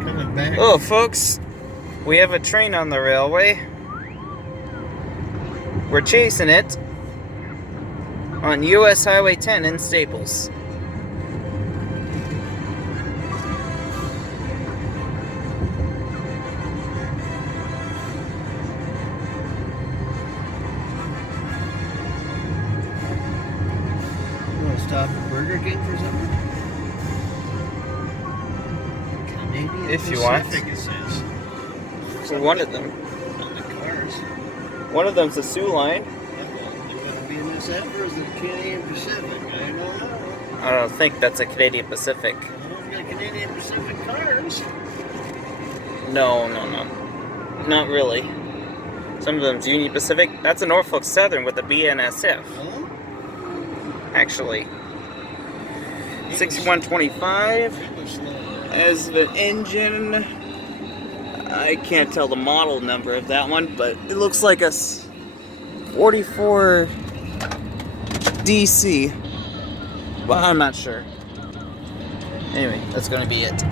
Coming back. Oh, folks, we have a train on the railway. We're chasing it on US Highway 10 in Staples. You want to stop at Burger King for something? Canadian If you want. Pacific, it says. For one of them. On the cars. One of them's a Sioux line. Is it BNSF or is it Canadian Pacific? I don't know. I don't think that's a Canadian Pacific. Well, we've got Canadian Pacific cars. No. Not really. Some of them's Union Pacific. That's a Norfolk Southern with a BNSF. Huh? Actually. 6125 as the engine. I can't tell the model number of that one, but it looks like a 44 DC. Well, I'm not sure. Anyway, that's going to be it.